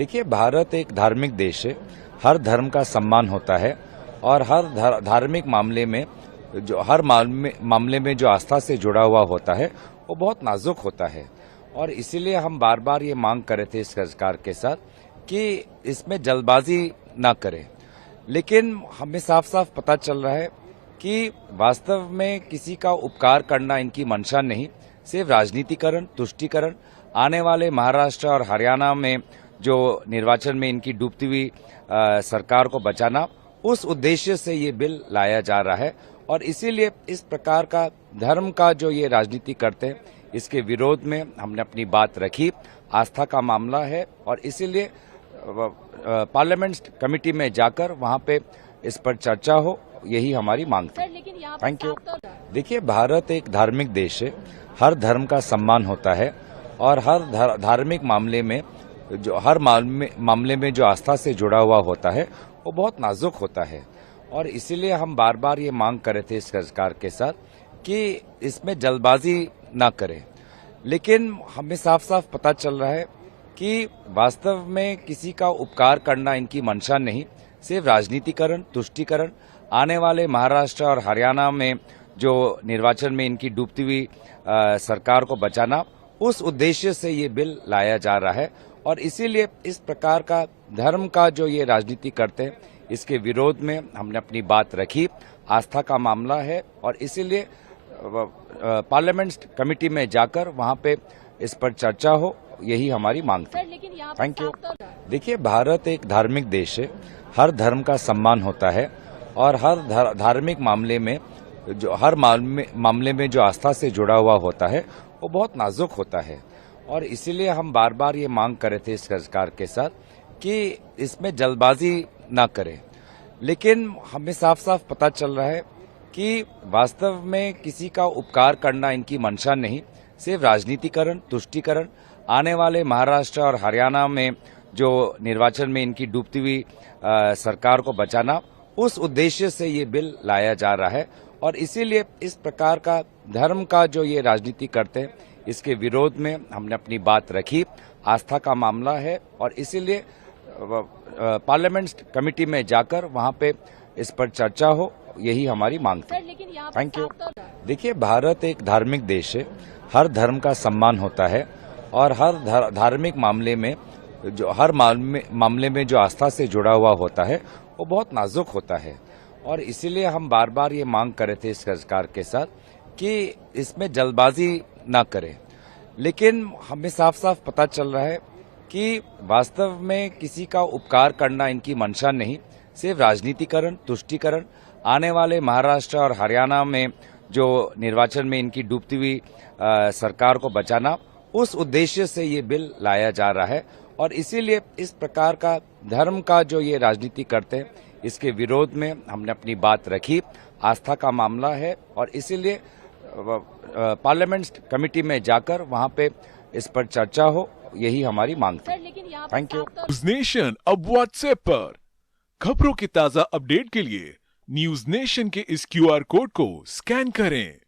देखिए, भारत एक धार्मिक देश है। हर धर्म का सम्मान होता है और हर धार्मिक मामले में मामले में जो आस्था से जुड़ा हुआ होता है वो बहुत नाजुक होता है। और इसीलिए हम बार बार ये मांग कर रहे थे इस सरकार के साथ कि इसमें जल्दबाजी ना करें। लेकिन हमें साफ साफ पता चल रहा है कि वास्तव में किसी का उपकार करना इनकी मंशा नहीं, सिर्फ राजनीतिकरण, तुष्टीकरण, आने वाले महाराष्ट्र और हरियाणा में जो निर्वाचन में इनकी डूबती हुई सरकार को बचाना, उस उद्देश्य से ये बिल लाया जा रहा है। और इसीलिए इस प्रकार का धर्म का जो ये राजनीति करते हैं, इसके विरोध में हमने अपनी बात रखी। आस्था का मामला है और इसीलिए पार्लियामेंट कमेटी में जाकर वहां पे इस पर चर्चा हो, यही हमारी मांग थी। Thank you. देखिए, भारत एक धार्मिक देश है। हर धर्म का सम्मान होता है और हर धार्मिक मामले में मामले में जो आस्था से जुड़ा हुआ होता है वो बहुत नाजुक होता है। और इसीलिए हम बार बार ये मांग कर रहे थे इस सरकार के साथ कि इसमें जल्दबाजी ना करें। लेकिन हमें साफ साफ पता चल रहा है कि वास्तव में किसी का उपकार करना इनकी मंशा नहीं, सिर्फ राजनीतिकरण, तुष्टीकरण, आने वाले महाराष्ट्र और हरियाणा में जो निर्वाचन में इनकी डूबती हुई सरकार को बचाना, उस उद्देश्य से ये बिल लाया जा रहा है। और इसीलिए इस प्रकार का धर्म का जो ये राजनीति करते हैं, इसके विरोध में हमने अपनी बात रखी। आस्था का मामला है और इसीलिए पार्लियामेंट कमेटी में जाकर वहां पे इस पर चर्चा हो, यही हमारी मांग थी। Thank you. देखिए, भारत एक धार्मिक देश है। हर धर्म का सम्मान होता है और हर धार्मिक मामले में मामले में जो आस्था से जुड़ा हुआ होता है वो बहुत नाजुक होता है। और इसीलिए हम बार बार ये मांग कर रहे थे इस सरकार के साथ कि इसमें जल्दबाजी ना करें। लेकिन हमें साफ साफ पता चल रहा है कि वास्तव में किसी का उपकार करना इनकी मंशा नहीं, सिर्फ राजनीतिकरण, तुष्टीकरण, आने वाले महाराष्ट्र और हरियाणा में जो निर्वाचन में इनकी डूबती हुई सरकार को बचाना, उस उद्देश्य से ये बिल लाया जा रहा है। और इसीलिए इस प्रकार का धर्म का जो ये राजनीति करते हैं, इसके विरोध में हमने अपनी बात रखी। आस्था का मामला है और इसीलिए पार्लियामेंट कमेटी में जाकर वहां पे इस पर चर्चा हो, यही हमारी मांग थी। Thank you. देखिए, भारत एक धार्मिक देश है। हर धर्म का सम्मान होता है और हर धार्मिक मामले में मामले में जो आस्था से जुड़ा हुआ होता है वो बहुत नाजुक होता है। और इसीलिए हम बार बार ये मांग कर रहे थे इस सरकार के साथ कि इसमें जल्दबाजी ना करें। लेकिन हमें साफ साफ पता चल रहा है कि वास्तव में किसी का उपकार करना इनकी मंशा नहीं, सिर्फ राजनीतिकरण, तुष्टीकरण, आने वाले महाराष्ट्र और हरियाणा में जो निर्वाचन में इनकी डूबती हुई सरकार को बचाना, उस उद्देश्य से ये बिल लाया जा रहा है। और इसीलिए इस प्रकार का धर्म का जो ये राजनीति करते हैं, इसके विरोध में हमने अपनी बात रखी। आस्था का मामला है और इसीलिए पार्लियामेंट कमेटी में जाकर वहां पे इस पर चर्चा हो, यही हमारी मांग थी। Thank you. न्यूज नेशन अब व्हाट्सएप पर खबरों के ताजा अपडेट के लिए न्यूज नेशन के इस QR कोड को स्कैन करें।